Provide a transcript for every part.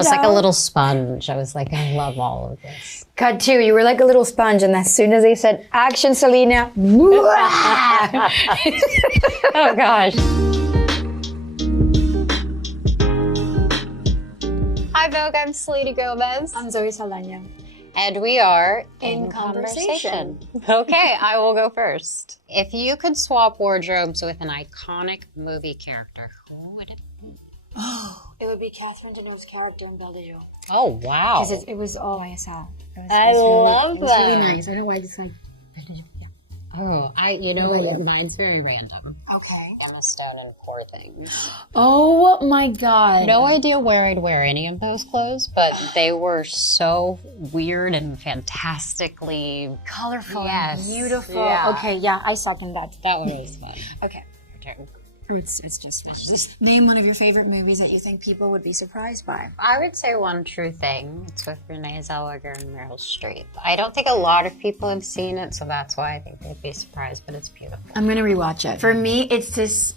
was like a little sponge. I was like, I love all of this. Cut two, you were like a little sponge, and as soon as they said, action, Selena, oh gosh. Hi Vogue, I'm Selena Gomez. I'm Zoe Saldana. And we are in conversation. Okay, I will go first. If you could swap wardrobes with an iconic movie character, who would it be? Oh, it would be Catherine Deneuve's character in Belle de Jour. Oh, wow. Because it was all I saw. I love that. It was really nice. I don't know why I just like... Oh, mine's very random. Okay. Emma Stone in Poor Things. Oh my God. No idea where I'd wear any of those clothes, but they were so weird and fantastically colorful, yes. And beautiful. Yeah. Okay, yeah, I second that. That one was fun. Okay. Your turn. It's just name one of your favorite movies that you think people would be surprised by. I would say One True Thing. It's with Renee Zellweger and Meryl Streep. I don't think a lot of people have seen it, so that's why I think they'd be surprised, but it's beautiful. I'm gonna rewatch it. For me, it's this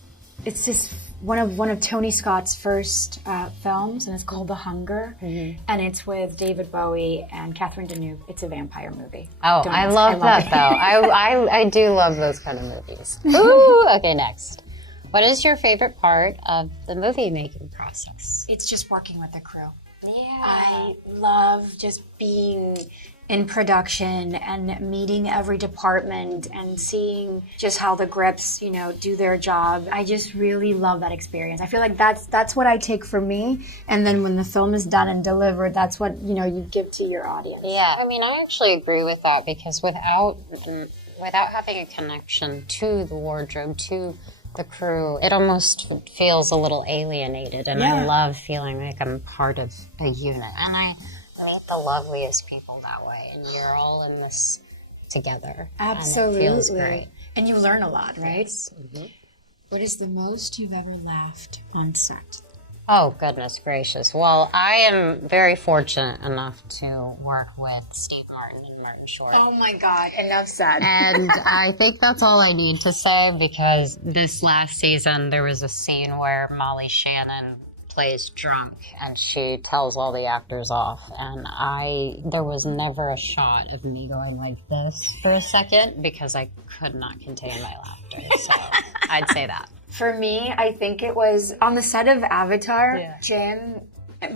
one of Tony Scott's first films, and it's called The Hunger, and it's with David Bowie and Catherine Deneuve. It's a vampire movie. Oh, I love that though. I do love those kind of movies. Ooh, okay, next. What is your favorite part of the movie making process? It's just working with the crew. Yeah. I love just being in production and meeting every department and seeing just how the grips, do their job. I just really love that experience. I feel like that's what I take for me. And then when the film is done and delivered, that's what, you give to your audience. Yeah, I mean, I actually agree with that because without having a connection to the wardrobe, to the crew, it almost feels a little alienated, and I love feeling like I'm part of a unit. And I meet the loveliest people that way, and you're all in this together. Absolutely. And it feels great. And you learn a lot, right? Yes. Mm-hmm. What is the most you've ever laughed on set? Oh, goodness gracious. Well, I am very fortunate enough to work with Steve Martin and Martin Short. Oh my God, enough said. And I think that's all I need to say, because this last season there was a scene where Molly Shannon plays drunk and she tells all the actors off, and there was never a shot of me going like this for a second because I could not contain my laughter. So I'd say that. For me, I think it was on the set of Avatar, Jim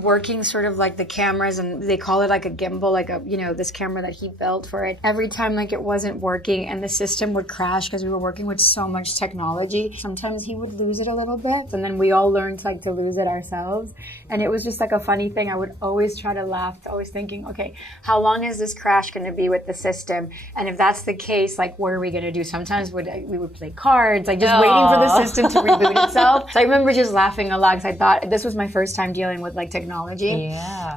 working sort of like the cameras, and they call it like a gimbal, like this camera that he built for it. Every time like it wasn't working and the system would crash because we were working with so much technology, sometimes he would lose it a little bit, and then we all learned to lose it ourselves. And it was just like a funny thing. I would always try to laugh, always thinking, okay, how long is this crash going to be with the system? And if that's the case, like, what are we going to do? Sometimes we would play cards, like just waiting for the system to reboot itself. So I remember just laughing a lot because I thought this was my first time dealing with like technology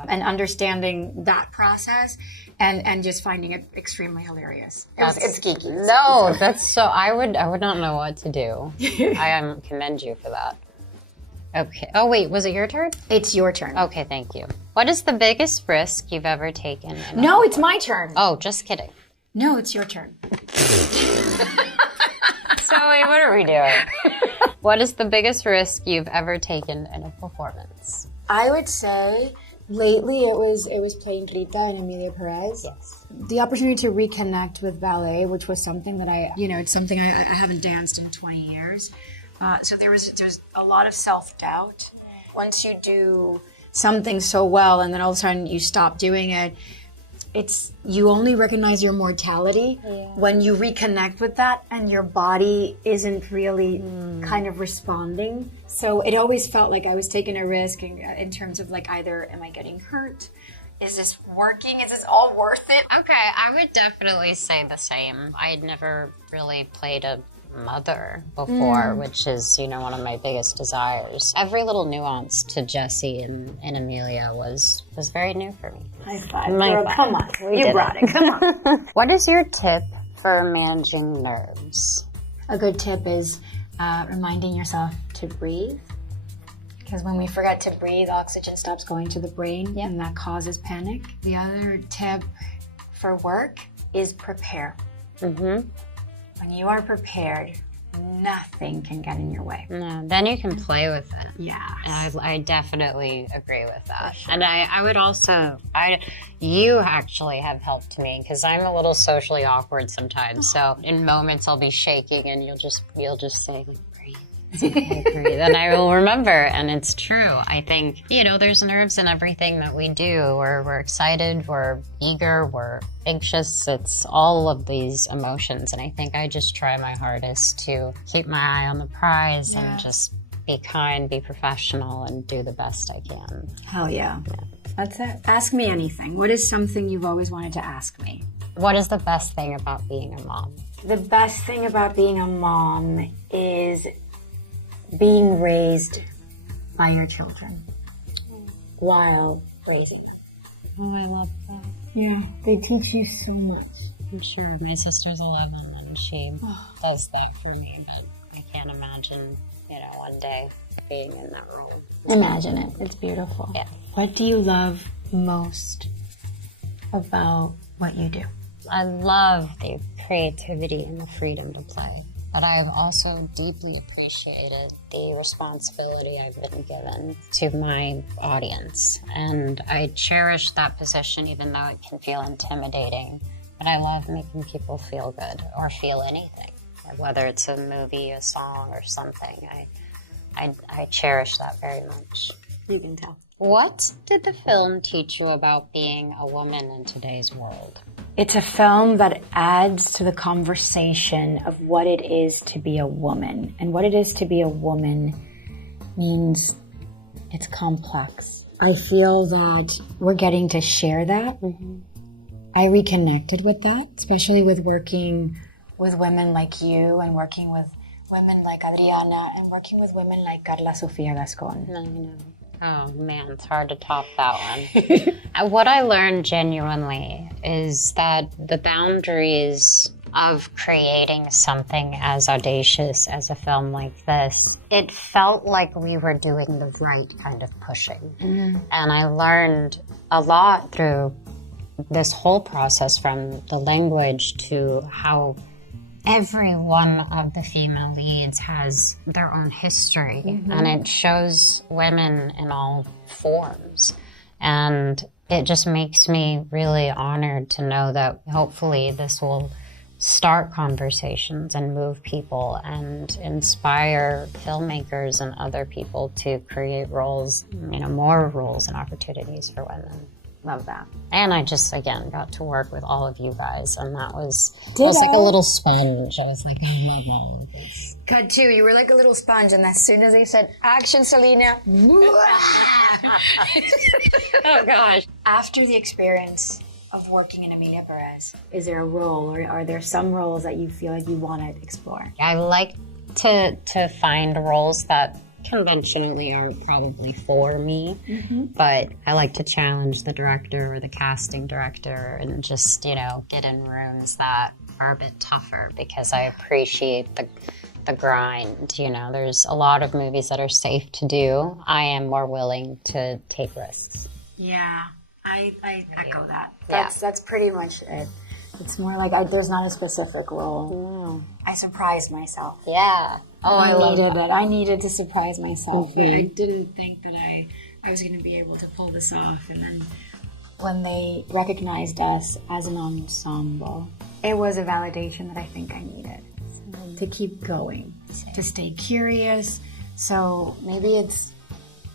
and understanding that process and just finding it extremely hilarious. It's geeky. No, that's so, I would not know what to do. I commend you for that. Okay. Oh, wait, was it your turn? It's your turn. Okay, thank you. What is the biggest risk you've ever taken? No, it's my turn. Oh, just kidding. No, it's your turn. Zoe, what are we doing? What is the biggest risk you've ever taken in a performance? I would say lately it was playing Rita in Emilia Perez. Yes. The opportunity to reconnect with ballet, which was something that it's something I haven't danced in 20 years. So there's a lot of self-doubt. Once you do something so well and then all of a sudden you stop doing it, you only recognize your mortality when you reconnect with that and your body isn't really kind of responding. So it always felt like I was taking a risk in terms of like, either am I getting hurt? Is this working? Is this all worth it? Okay, I would definitely say the same. I had never really played a mother before, which is, one of my biggest desires. Every little nuance to Jessie and Amelia was very new for me. High five. Girl, come on. You brought it. Come on. What is your tip for managing nerves? A good tip is reminding yourself to breathe. Because when we forget to breathe, oxygen stops going to the brain, and that causes panic. The other tip for work is prepare. When you are prepared, nothing can get in your way. No, then you can play with it. Yeah. I definitely agree with that. Sure. And I would also, you actually have helped me because I'm a little socially awkward sometimes. So in moments I'll be shaking and you'll just say, breathe. It's okay, breathe. And I will remember. And it's true. I think, there's nerves in everything that we do. We're excited, we're eager, we're anxious. It's all of these emotions. And I think I just try my hardest to keep my eye on the prize and just be kind, be professional, and do the best I can. Hell yeah. That's it. Ask me anything. What is something you've always wanted to ask me? What is the best thing about being a mom? The best thing about being a mom is being raised by your children while raising them. Oh, I love that. Yeah, they teach you so much. I'm sure. My sister's 11 and she does that for me, but I can't imagine, one day being in that role. Imagine it. It's beautiful. Yeah. What do you love most about what you do? I love the creativity and the freedom to play. But I've also deeply appreciated the responsibility I've been given to my audience. And I cherish that position even though it can feel intimidating. But I love making people feel good or feel anything, whether it's a movie, a song, or something. I cherish that very much. You can tell. What did the film teach you about being a woman in today's world? It's a film that adds to the conversation of what it is to be a woman. And what it is to be a woman means it's complex. I feel that we're getting to share that. Mm-hmm. I reconnected with that, especially with working with women like you and working with women like Adriana and working with women like Carla Sofia Gascon. I know. Oh man, it's hard to top that one. What I learned genuinely is that the boundaries of creating something as audacious as a film like this, it felt like we were doing the right kind of pushing. Mm-hmm. And I learned a lot through this whole process, from the language to how every one of the female leads has their own history, and it shows women in all forms. And it just makes me really honored to know that hopefully this will start conversations and move people and inspire filmmakers and other people to create roles, more roles and opportunities for women. Love that. And I just, again, got to work with all of you guys, and that was like a little sponge. I was like, I love all of this. Cut two, you were like a little sponge, and as soon as they said, action, Selena. Oh, gosh. After the experience of working in Emilia Perez, is there a role, or are there some roles that you feel like you want to explore? I like to find roles that conventionally aren't probably for me, but I like to challenge the director or the casting director and just, get in rooms that are a bit tougher, because I appreciate the grind. There's a lot of movies that are safe to do. I am more willing to take risks. Yeah, I echo that. Yeah. That's pretty much it. It's more like there's not a specific role. No. I surprised myself. Yeah. Oh, I needed it. I needed to surprise myself. I didn't think that I was going to be able to pull this off. And then when they recognized us as an ensemble, it was a validation that I think I needed to keep going, to stay curious. So maybe it's,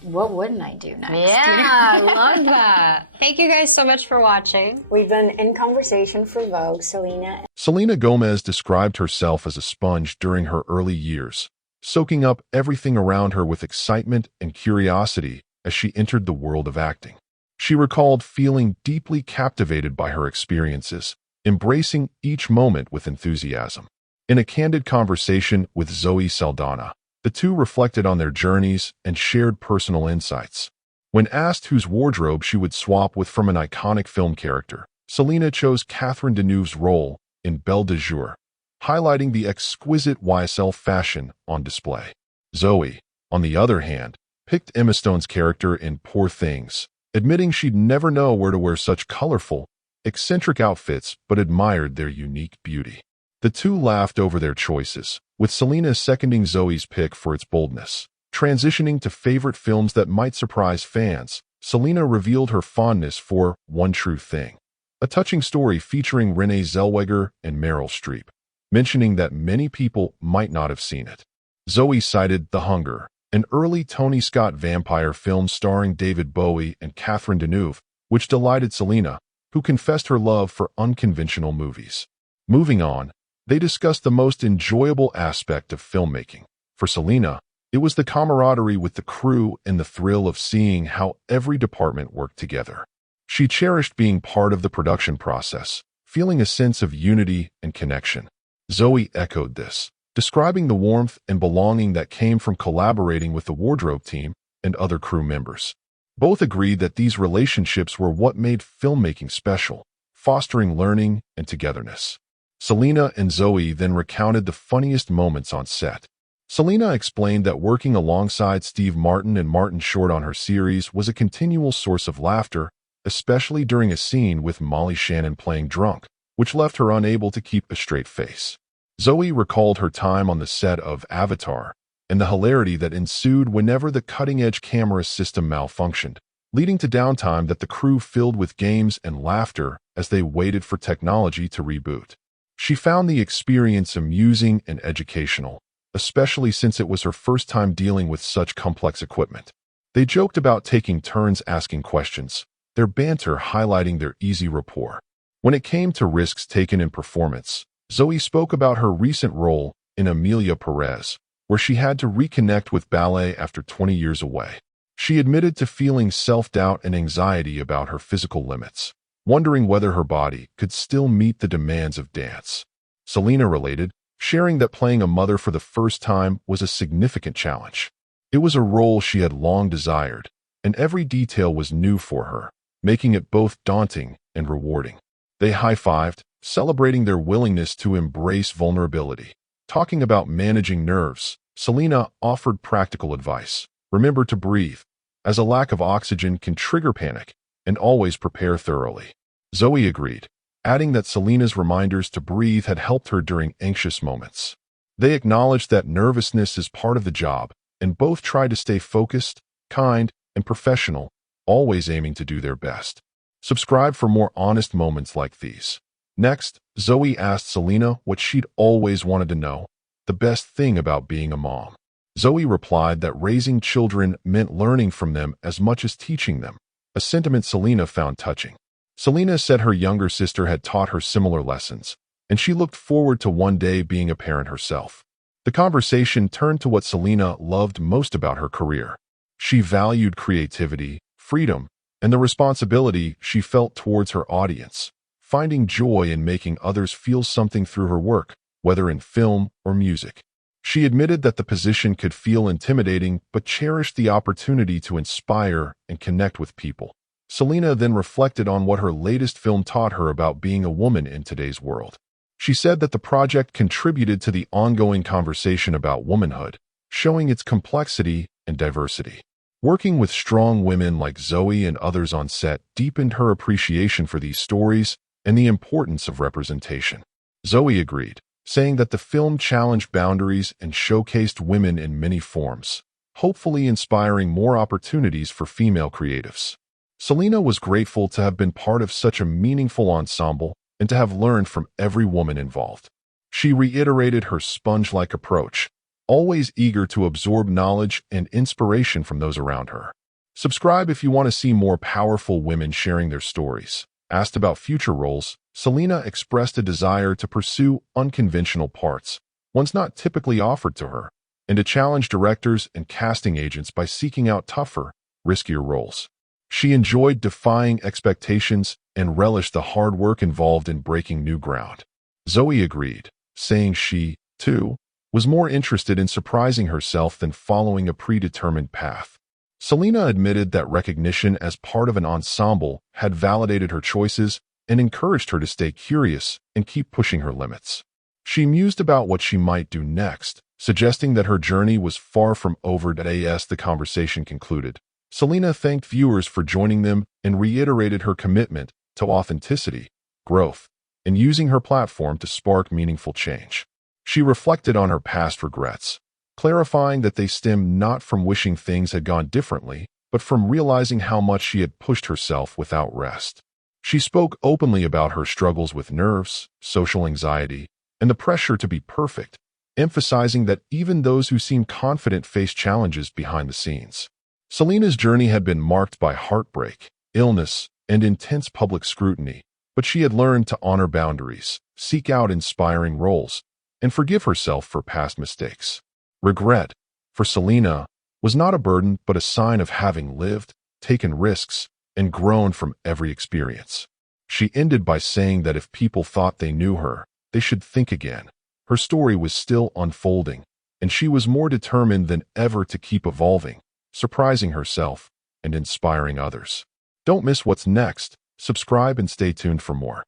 what wouldn't I do next? Yeah, I love that. Thank you guys so much for watching. We've done In Conversation for Vogue, Selena. Selena Gomez described herself as a sponge during her early years, soaking up everything around her with excitement and curiosity as she entered the world of acting. She recalled feeling deeply captivated by her experiences, embracing each moment with enthusiasm. In a candid conversation with Zoe Saldana, the two reflected on their journeys and shared personal insights. When asked whose wardrobe she would swap with from an iconic film character, Selena chose Catherine Deneuve's role in Belle de Jour, highlighting the exquisite YSL fashion on display. Zoe, on the other hand, picked Emma Stone's character in Poor Things, admitting she'd never know where to wear such colorful, eccentric outfits but admired their unique beauty. The two laughed over their choices, with Selena seconding Zoe's pick for its boldness. Transitioning to favorite films that might surprise fans, Selena revealed her fondness for One True Thing, a touching story featuring Renee Zellweger and Meryl Streep, mentioning that many people might not have seen it. Zoe cited The Hunger, an early Tony Scott vampire film starring David Bowie and Catherine Deneuve, which delighted Selena, who confessed her love for unconventional movies. Moving on, they discussed the most enjoyable aspect of filmmaking. For Selena, it was the camaraderie with the crew and the thrill of seeing how every department worked together. She cherished being part of the production process, feeling a sense of unity and connection. Zoe echoed this, describing the warmth and belonging that came from collaborating with the wardrobe team and other crew members. Both agreed that these relationships were what made filmmaking special, fostering learning and togetherness. Selena and Zoe then recounted the funniest moments on set. Selena explained that working alongside Steve Martin and Martin Short on her series was a continual source of laughter, especially during a scene with Molly Shannon playing drunk, which left her unable to keep a straight face. Zoe recalled her time on the set of Avatar and the hilarity that ensued whenever the cutting-edge camera system malfunctioned, leading to downtime that the crew filled with games and laughter as they waited for technology to reboot. She found the experience amusing and educational, especially since it was her first time dealing with such complex equipment. They joked about taking turns asking questions, their banter highlighting their easy rapport. When it came to risks taken in performance, Zoe spoke about her recent role in Amelia Perez, where she had to reconnect with ballet after 20 years away. She admitted to feeling self-doubt and anxiety about her physical limits, wondering whether her body could still meet the demands of dance. Selena related, sharing that playing a mother for the first time was a significant challenge. It was a role she had long desired, and every detail was new for her, making it both daunting and rewarding. They high-fived, celebrating their willingness to embrace vulnerability. Talking about managing nerves, Selena offered practical advice. Remember to breathe, as a lack of oxygen can trigger panic, and always prepare thoroughly. Zoe agreed, adding that Selena's reminders to breathe had helped her during anxious moments. They acknowledged that nervousness is part of the job, and both tried to stay focused, kind, and professional, always aiming to do their best. Subscribe for more honest moments like these. Next, Zoe asked Selena what she'd always wanted to know, the best thing about being a mom. Zoe replied that raising children meant learning from them as much as teaching them, a sentiment Selena found touching. Selena said her younger sister had taught her similar lessons, and she looked forward to one day being a parent herself. The conversation turned to what Selena loved most about her career. She valued creativity, freedom, and the responsibility she felt towards her audience, finding joy in making others feel something through her work, whether in film or music. She admitted that the position could feel intimidating but cherished the opportunity to inspire and connect with people. Selena then reflected on what her latest film taught her about being a woman in today's world. She said that the project contributed to the ongoing conversation about womanhood, showing its complexity and diversity. Working with strong women like Zoe and others on set deepened her appreciation for these stories and the importance of representation. Zoe agreed, saying that the film challenged boundaries and showcased women in many forms, hopefully inspiring more opportunities for female creatives. Selena was grateful to have been part of such a meaningful ensemble and to have learned from every woman involved. She reiterated her sponge-like approach, always eager to absorb knowledge and inspiration from those around her. Subscribe if you want to see more powerful women sharing their stories. Asked about future roles, Selena expressed a desire to pursue unconventional parts, ones not typically offered to her, and to challenge directors and casting agents by seeking out tougher, riskier roles. She enjoyed defying expectations and relished the hard work involved in breaking new ground. Zoe agreed, saying she, too, was more interested in surprising herself than following a predetermined path. Selena admitted that recognition as part of an ensemble had validated her choices and encouraged her to stay curious and keep pushing her limits. She mused about what she might do next, suggesting that her journey was far from over. As the conversation concluded, Selena thanked viewers for joining them and reiterated her commitment to authenticity, growth, and using her platform to spark meaningful change. She reflected on her past regrets, clarifying that they stemmed not from wishing things had gone differently, but from realizing how much she had pushed herself without rest. She spoke openly about her struggles with nerves, social anxiety, and the pressure to be perfect, emphasizing that even those who seem confident face challenges behind the scenes. Selena's journey had been marked by heartbreak, illness, and intense public scrutiny, but she had learned to honor boundaries, seek out inspiring roles, and forgive herself for past mistakes. Regret, for Selena, was not a burden but a sign of having lived, taken risks, and grown from every experience. She ended by saying that if people thought they knew her, they should think again. Her story was still unfolding, and she was more determined than ever to keep evolving, surprising herself and inspiring others. Don't miss what's next. Subscribe and stay tuned for more.